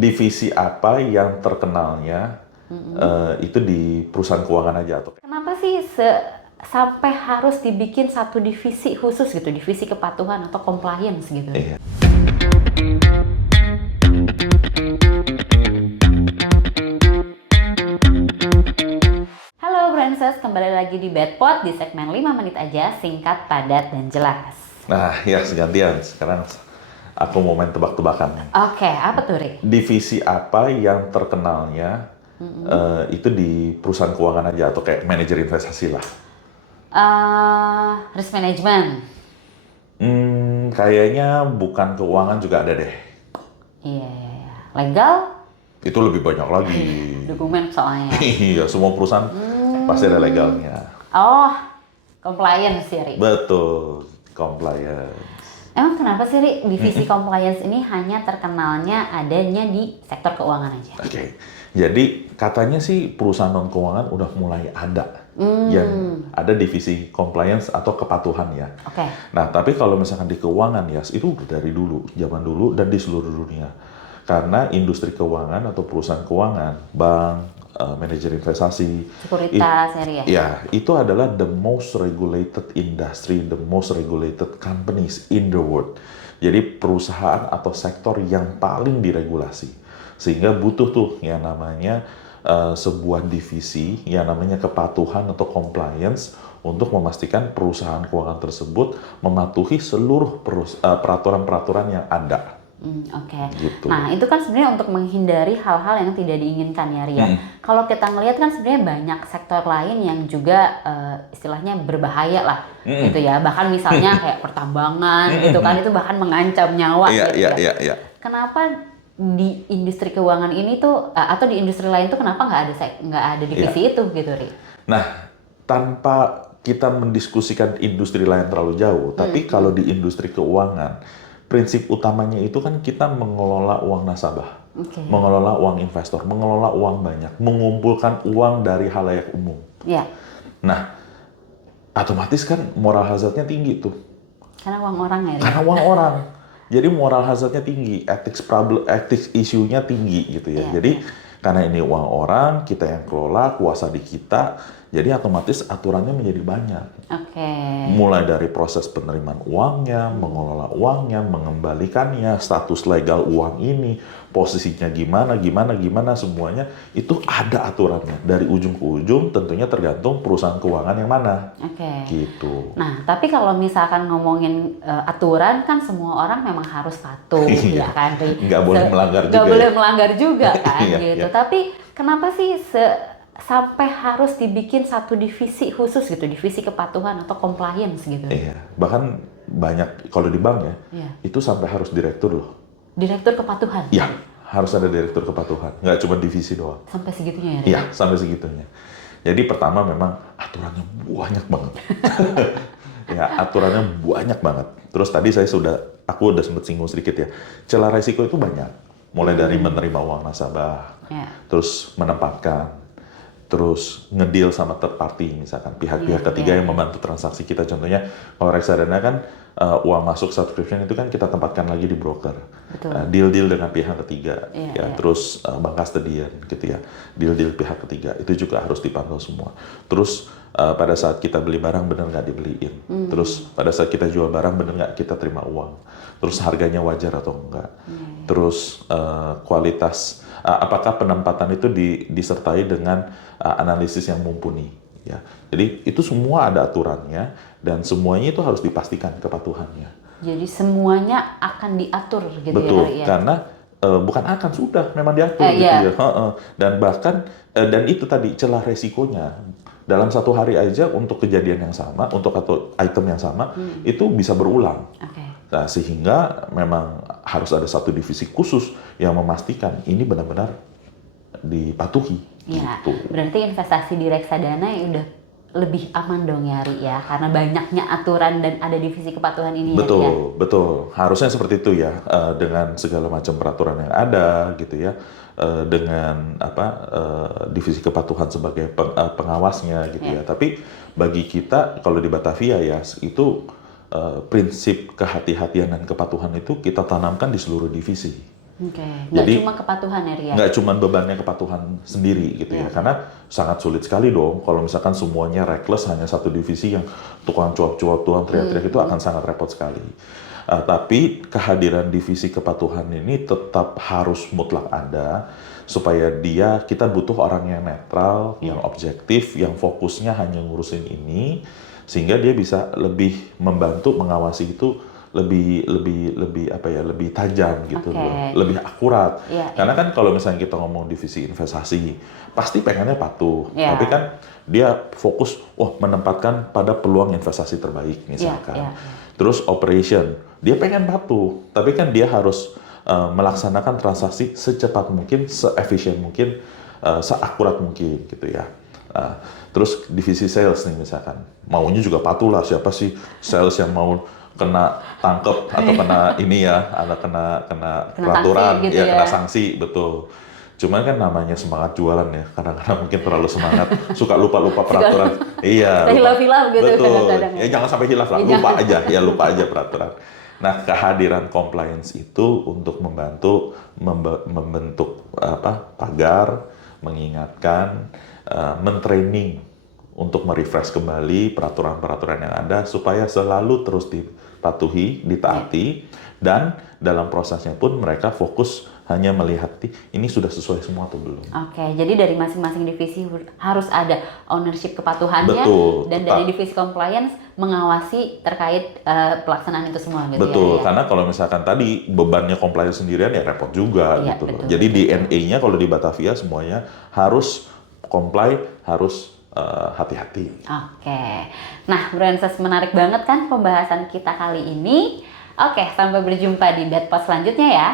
divisi apa yang terkenalnya itu di perusahaan keuangan aja atau Kenapa sih sampai harus dibikin satu divisi khusus gitu, divisi kepatuhan atau compliance gitu? iya. Halo Brances, kembali lagi di Bedpot di segmen 5 menit aja, singkat, padat, dan jelas. Nah, ya segantian. Sekarang aku mau main tebak-tebakan. Oke, apa tuh, Ri? Divisi apa yang terkenalnya itu di perusahaan keuangan aja atau kayak manajer investasi lah. Risk management. Kayaknya bukan keuangan juga ada deh. Iya, iya, iya. Legal? Itu lebih banyak lagi. Dokumen soalnya. Iya, semua perusahaan pasti ada legalnya. Oh, compliance sih, Ri. Betul, compliance. Emang kenapa sih, Ri, divisi compliance ini hanya terkenalnya adanya di sektor keuangan aja? Oke, jadi katanya sih perusahaan non keuangan udah mulai ada yang ada divisi compliance atau kepatuhan ya. Oke. Nah, tapi kalau misalkan di keuangan ya, itu udah dari dulu, zaman dulu dan di seluruh dunia. Karena industri keuangan atau perusahaan keuangan, bank, manajer investasi, Sekuritas, ya? ya, itu adalah the most regulated industry, the most regulated companies in the world. Jadi perusahaan atau sektor yang paling diregulasi. Sehingga butuh tuh yang namanya sebuah divisi yang namanya kepatuhan atau compliance untuk memastikan perusahaan keuangan tersebut mematuhi seluruh peraturan-peraturan yang ada. Oke. Gitu. Nah, itu kan sebenarnya untuk menghindari hal-hal yang tidak diinginkan ya, Ria. Kalau kita ngelihat kan sebenarnya banyak sektor lain yang juga istilahnya berbahaya lah, gitu ya. Bahkan misalnya kayak pertambangan, gitu kan, itu bahkan mengancam nyawa, Iya, gitu iya, ya. iya. Kenapa di industri keuangan ini tuh atau di industri lain tuh kenapa nggak ada divisi itu, gitu, Ri? Nah, tanpa kita mendiskusikan industri lain terlalu jauh, tapi kalau di industri keuangan, prinsip utamanya itu kan kita mengelola uang nasabah, mengelola uang investor, mengelola uang banyak, mengumpulkan uang dari halayak umum. Iya. Nah, otomatis kan moral hazardnya tinggi tuh. Karena uang orang ya, Ri? Karena uang orang. Jadi moral hazardnya tinggi, ethics issue-nya tinggi gitu ya. Iya, Jadi karena ini uang orang, kita yang kelola, kuasa di kita, jadi otomatis aturannya menjadi banyak. Oke. Mulai dari proses penerimaan uangnya, mengelola uangnya, mengembalikannya, status legal uang ini, posisinya gimana, semuanya itu ada aturannya. Dari ujung ke ujung tentunya tergantung perusahaan keuangan yang mana. Oke. Gitu. Nah, tapi kalau misalkan ngomongin aturan kan semua orang memang harus patuh, ya kan, Ri? Nggak boleh melanggar juga. Nggak boleh Ya? melanggar juga kan, Iya, gitu. iya. Tapi kenapa sih sampai harus dibikin satu divisi khusus gitu, divisi kepatuhan atau compliance gitu? Iya, bahkan banyak kalau di bank ya, itu sampai harus direktur loh. Direktur kepatuhan? Iya, harus ada direktur kepatuhan, nggak cuma divisi doang. Sampai segitunya ya, Ri? Iya, sampai segitunya. Jadi pertama memang aturannya banyak banget. Ya, aturannya banyak banget. Terus tadi aku udah sempat singgung sedikit ya. Celah resiko itu banyak. Mulai dari menerima uang nasabah, terus menempatkan, terus ngedeal sama third party misalkan pihak-pihak ketiga yang membantu transaksi kita. Contohnya kalau reksadana kan uang masuk subscription itu kan kita tempatkan lagi di broker. Deal-deal dengan pihak ketiga, terus bank custodian gitu ya, deal-deal pihak ketiga itu juga harus dipantau semua. Terus pada saat kita beli barang bener nggak dibeliin, terus pada saat kita jual barang bener nggak kita terima uang, terus harganya wajar atau enggak, terus kualitas apakah penempatan itu disertai dengan analisis yang mumpuni. Ya, jadi itu semua ada aturannya dan semuanya itu harus dipastikan kepatuhannya. Jadi semuanya akan diatur gitu. Betul, ya? karena bukan akan, sudah memang diatur gitu ya. Dan bahkan dan itu tadi celah resikonya dalam satu hari aja untuk kejadian yang sama, untuk atau item yang sama itu bisa berulang. Nah, sehingga memang harus ada satu divisi khusus yang memastikan ini benar-benar dipatuhi. Ya, gitu. berarti investasi di reksadana ya udah lebih aman dong ya, Ri, ya, karena banyaknya aturan dan ada divisi kepatuhan ini. Betul, ya. Betul. Harusnya seperti itu ya, dengan segala macam peraturan yang ada, gitu ya, dengan divisi kepatuhan sebagai pengawasnya, gitu ya. Tapi bagi kita kalau di Batavia ya itu prinsip kehati-hatian dan kepatuhan itu kita tanamkan di seluruh divisi. Oke, nggak Jadi cuma kepatuhan ya Ria? nggak cuma bebannya kepatuhan sendiri gitu ya, karena sangat sulit sekali dong kalau misalkan semuanya reckless hanya satu divisi yang tukang cuap-cuap, tukang teriak-teriak itu akan sangat repot sekali. Tapi kehadiran divisi kepatuhan ini tetap harus mutlak ada supaya kita butuh orang yang netral, yang objektif, yang fokusnya hanya ngurusin ini sehingga dia bisa lebih membantu mengawasi itu lebih tajam gitu loh, lebih akurat. Karena kan kalau misalnya kita ngomong divisi investasi, pasti pengennya patuh, tapi kan dia fokus, menempatkan pada peluang investasi terbaik misalkan. Terus operation, dia pengen patuh, tapi kan dia harus melaksanakan transaksi secepat mungkin, seefisien mungkin, seakurat mungkin gitu ya. Terus divisi sales nih misalkan, maunya juga patuh lah, siapa sih sales yang mau kena tangkep atau kena ini ya, ada kena peraturan, gitu kena sanksi, betul. Cuman kan namanya semangat jualan ya, kadang-kadang mungkin terlalu semangat, suka lupa peraturan. Iya, hilaf-hilaf gitu betul. kadang-kadang. Ya jangan sampai hilaf lah, lupa aja peraturan. Nah, kehadiran compliance itu untuk membantu membentuk pagar, mengingatkan, mentraining untuk merefresh kembali peraturan-peraturan yang ada supaya selalu terus dipatuhi, ditaati, dan dalam prosesnya pun mereka fokus hanya melihat ini sudah sesuai semua atau belum. Oke, jadi dari masing-masing divisi harus ada ownership kepatuhannya. Betul, dan dari divisi compliance mengawasi terkait pelaksanaan itu semua gitu. Betul, karena kalau misalkan tadi bebannya compliance sendirian ya repot juga gitu loh. Jadi DNA-nya kalau di Batavia semuanya harus comply, harus hati-hati. Oke, nah Brances, menarik banget kan pembahasan kita kali ini. Oke, sampai berjumpa di Bedpost selanjutnya ya.